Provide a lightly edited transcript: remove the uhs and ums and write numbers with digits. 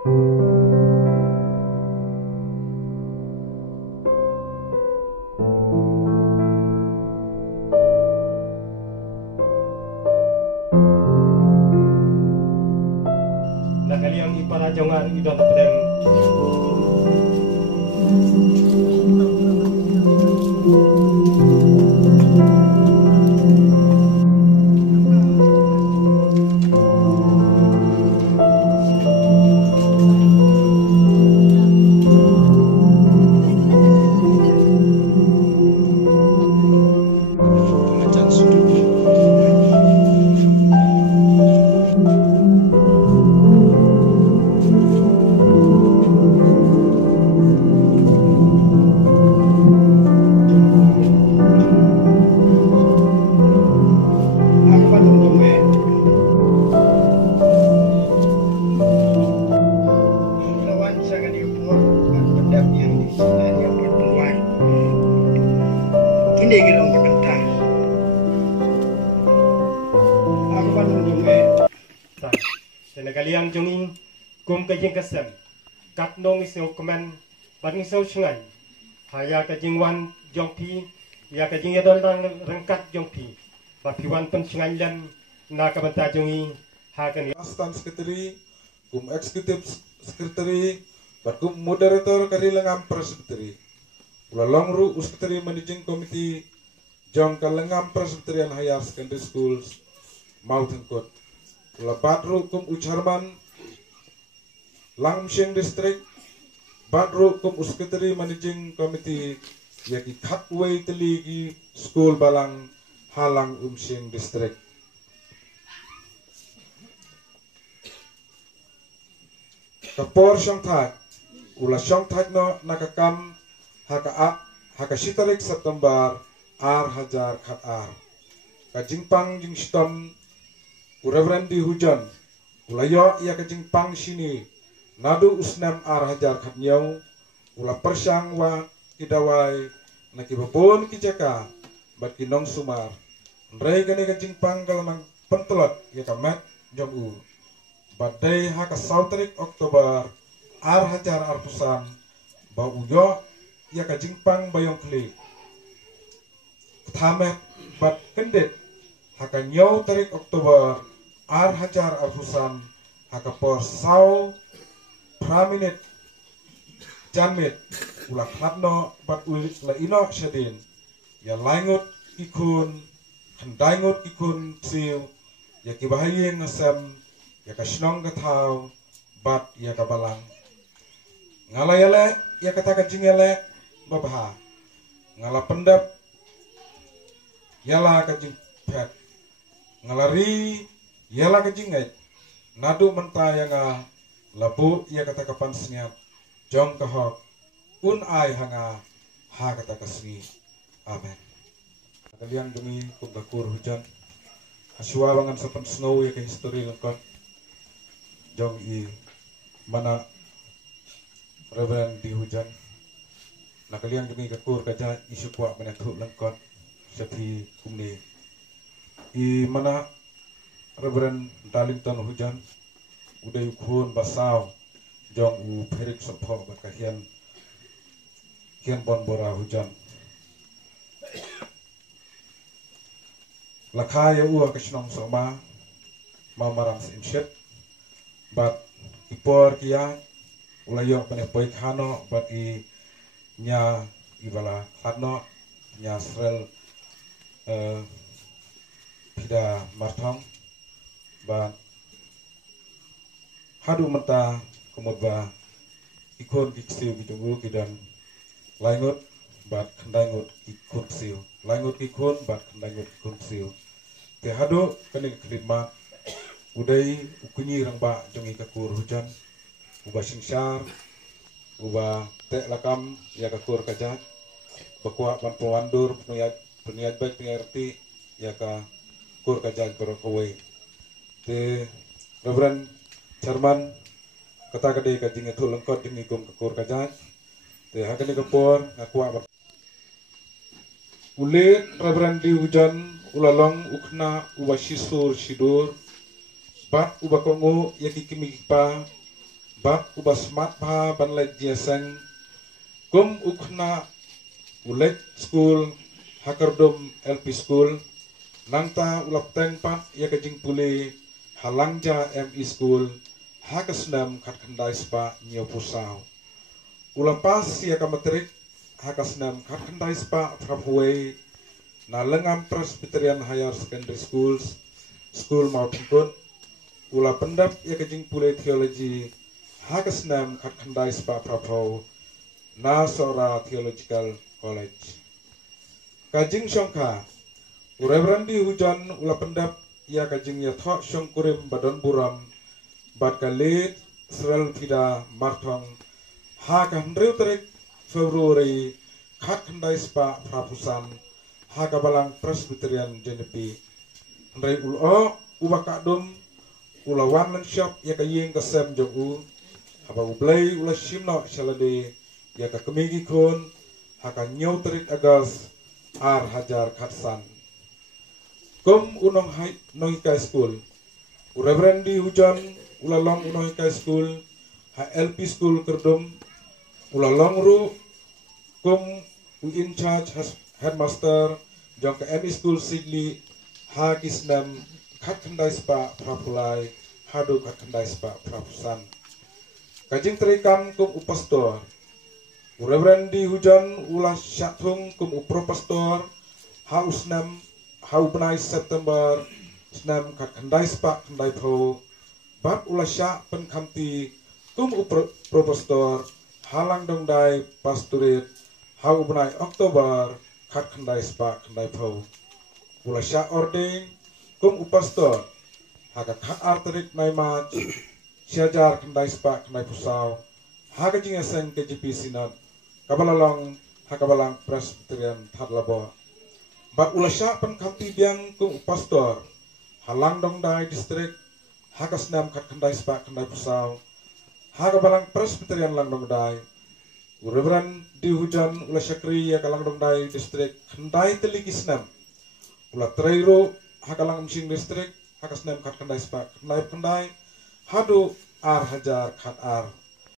Nakaliang iparajongan idong kapten. Nakaliang jonging kum kajing kasem kat nong isau kemen baring isau sungai haya kajing wan jongpi ya kajing yadol dang rengkat jongpi bapiwan pen sungai lem na kabanta jongi hakan Assistant Secretary kum Executive Secretary bat kum Moderator karilangam Presbytery ulalongru Secretary Managing Committee jong kalangam Presbyterian Higher Secondary Schools Mountain Court Badru kum Ucharman Langsheng District Badru kum Secretary Managing Committee yaki Khatway Teligi School Balang Halang Umsheng District Kapor Shongthak Ula Shongthak no nakakam haka Shitarik September Hajar Khat Kajingpang Jing Shitom Reverend di hujan, ulayo ia kajing pang sini, nadu usnam Hajar Khatnyau, ula persang wa kidawai, nakibapun kijaka, bat kinong sumar, rei gani kajing pang galamang pentelot ia kamet jong badai haka sautrik Oktober Hajar Pusan, bau uyo ia kajing pang bayong kli, tamet bat kendet haka nyau tarik Oktober Hajar Pusan haka por sau praminit janmit ulah khatno bat ulit la ino syadin ya laingut ikun hendaingut ikun siu ya kibahaye ngasem ya kasnong gathau bat ya kabalang ngalayale ya kata kajingele babha ngala pendap yala kajing pet ngalari yala kajingai nadu mentayanga labu ia kata kapan senyap jong kahok un ai hanga ha kata kasni amen kalian demi kumbakur hujan haswa bangan sapan snow ya ke history lengkap jong i mana Reverend di hujan na kalian demi kakur kaja isu kuat menetuk lengkap seperti kumni i mana Reverend Darlington hujan udah yukun basau jong u perik sopo bakahian kian bon bora hujan lakaya u akasnong soma mamaram simshet bat ipor kia ulayong penepoi kano bat i nya ibala kano nya srel pida martong ba hadu mata komodba ikon kiksiu bijungu kidan laingut bat kendangut ikon siu laingut ikon bat kendangut ikon siu te hadu kening klima udai ukunyi rangba jongi kakur hujan uba singsar uba te lakam ya kakur kajat bakwa ban pewandur peniat baik pengerti ya ka kur kajat berokawai te Reverend Chairman kata kadai kajing itu lengkot demi kum kekur kajat te hakani kapor ngakwa ulit Reverend di hujan ulalong ukna uba sisur sidur bat uba kongu yakikimi pa bat ubas mat bha ban le jiaseng kum ukna ulek school hakardum LP school nangta ulap teng pat ya kajing puli halangja ME school hakasnam khat khandai spa nyo pusau ulapas ya kamatrik hakasnam khat khandai spa phaphuai na lengam Presbyterian Higher Secondary school maupun ula pendap ya kajing puli theology hakasnam khat khandai spa phapau na Sora Theological College kajing syongka Reverend hujan ula pendap ya kajing ya thok syongkurim badon buram bad kalit Srel Vida Martong ha kan reuterik Februari khat khandai spa prapusan ha kabalang Presbyterian Jenepi ndai ulo ubaka dum ula wan shop ya kayeng kasem jogu aba ublay ula shimno shalade ya ka kemigi kon ha ka nyauterik agas ar hajar khatsan kum unong hai nohika school Reverend hujan ulalong unohika school ha LP school kerdum ulalong ru kum in charge headmaster jong ke ME school Sidley ha kisnam khat khandai spa prapulai hadu khat khandai spa prapusan kajing terikan kum upastor Reverend hujan ulah syatung kum upropastor ha usnam hau benai September snam khat khandai spa khandai pho bat ulah syak pen khamti kum upropastor halang dong dai pastorate hau benai Oktober khat khandai spa khandai pho ulah syak ording kum upastor haka khat arterik nai March siajar khandai spa khandai pusau haka jing aseng KJP Sinat kabalalong hakabalang Presbyterian Thatlabo bat ulasya pen khamti biang kum pastor halang dong dai distrik hakasnam khat khandai spa khandai pusau hakabalang Presbyterian lang dong dai Reverend hujan ulasya kri ya kalang dong dai distrik khandai telikisnam ulah trairo hakalang msing distrik hakasnam khat khandai spa khandai hadu ar hajar khat ar